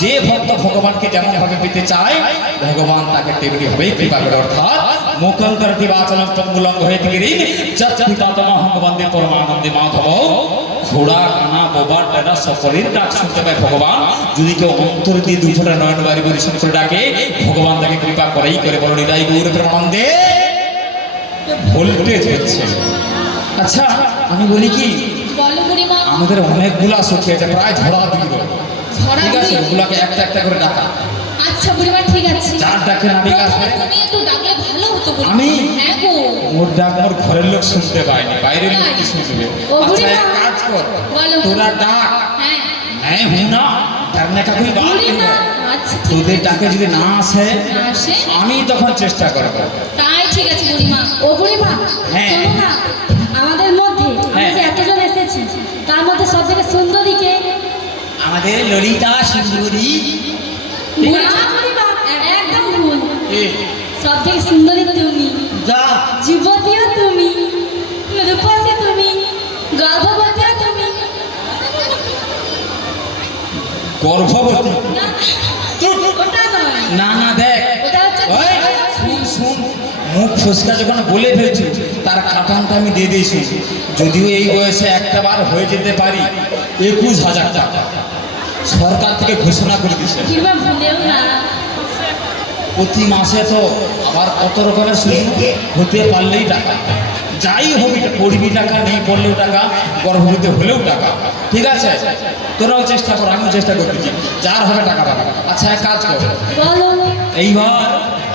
যে ভক্ত ভগবানকে যেমন ভাবে পেতে চায় ভগবান তাকে তেমনি ভাবে কৃপা করে। অর্থাৎ মুকুল করতি বাচলং তঙ্গুলং হয়েতে গিরি যৎপিতাতমহং বন্দে পরমানন্দে মাধব। ঘোড়া কানা বোবা টেরা সকলের ডাক শুনতে পায় ভগবান। যদি কেউ অন্তর দিয়ে দুফোটা নয়ন বাড়ি পরিশ্রম করে ডাকে ভগবান তাকে কৃপা করেই করে। বলো নিতাই গৌর প্রেমানন্দে। ভোল্টেজ হচ্ছে। আচ্ছা আমি বলি কি, আমাদের অনেকগুলা সখী আছে, প্রায় ধরা দিল, ঠিক আছে? ওগুলাকে একটা একটা করে ডাকা। আচ্ছা বুড়িমা ঠিক আছে, যার ডাকে নাবিক আসবে তুমি একটু ডাকলে ভালো হতো বুড়িমা। আমি হ্যাঁ গো, ওর ডাক মোর ঘরের লোক শুনতে পায়নি, বাইরের লোক কি শুনবে? আচ্ছা এক কাজ কর, তোরা ডাক। হ্যাঁ হুঁ না ডাকনে কা কোই বাত নেই। আচ্ছা তোদের ডাকে যদি না আসে আমি তখন চেষ্টা করব। তাই ঠিক আছে বুড়িমা। ও বুড়িমা হ্যাঁ শোনো না, আমাদের মধ্যে আমরা যে এতজন এসেছি তার মধ্যে সব থেকে সুন্দরী কে? আমাদের ললিতা সুন্দরী। বুড়িমা একদম ভুল, সব থেকে সুন্দরী তুমি, যা যুবতীও তুমি, রূপসী তুমি, গর্ভবতীও তুমি। গর্ভবতী ওটা নয়, না না দেখ, ওটা হচ্ছে ওই শুন শুন, মুখ ফসকা যখন বলে ফেলছি তার কাটানটা আমি দিয়ে দিয়েছি। যদিও এই বয়সে একটা বার হয়ে যেতে পারি, 21,000 টাকা সরকার থেকে ঘোষণা করে দিচ্ছে। বুড়িমা ভুলেও না, প্রতি মাসে তো আবার কত রকমের সুযোগ, হতে পারলেই টাকা, যাই হোক পড়বি টাকা, নেই পড়লেও টাকা, গর্ভবতী হলেও টাকা, ঠিক আছে? তোরাও চেষ্টা কর, আমিও চেষ্টা করতেছি, যার হবে টাকা পাবে। আচ্ছা এক কাজ কর, বলো। এইবার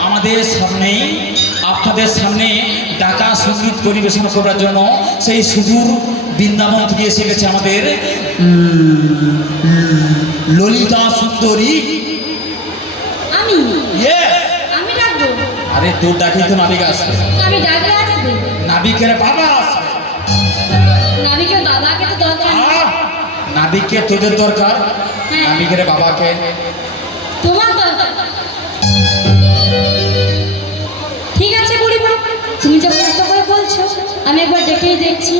আমাদের সামনেই আপনাদের সামনে ডাকা সঙ্গীত পরিবেশন করার জন্য সেই সুদূর বৃন্দাবন থেকে এসে গেছে আমাদের ললিতা সুন্দরী। আমি Yes! আমি ডাকবো? আরে তোর ডাকে তো নাবিক আসবে, আমি ডাকলে আসবে? নাবিকের বাবা আসবে। নাবিকের বাবাকে তো দরকার নেই। নাবিককে তোদের দরকার, হ্যাঁ। নাবিকের বাবাকে তোমার দরকার। ঠিক আছে বুড়িমা, তুমি যখন এত করে বলছো আমি একবার ডেকেই দেখছি।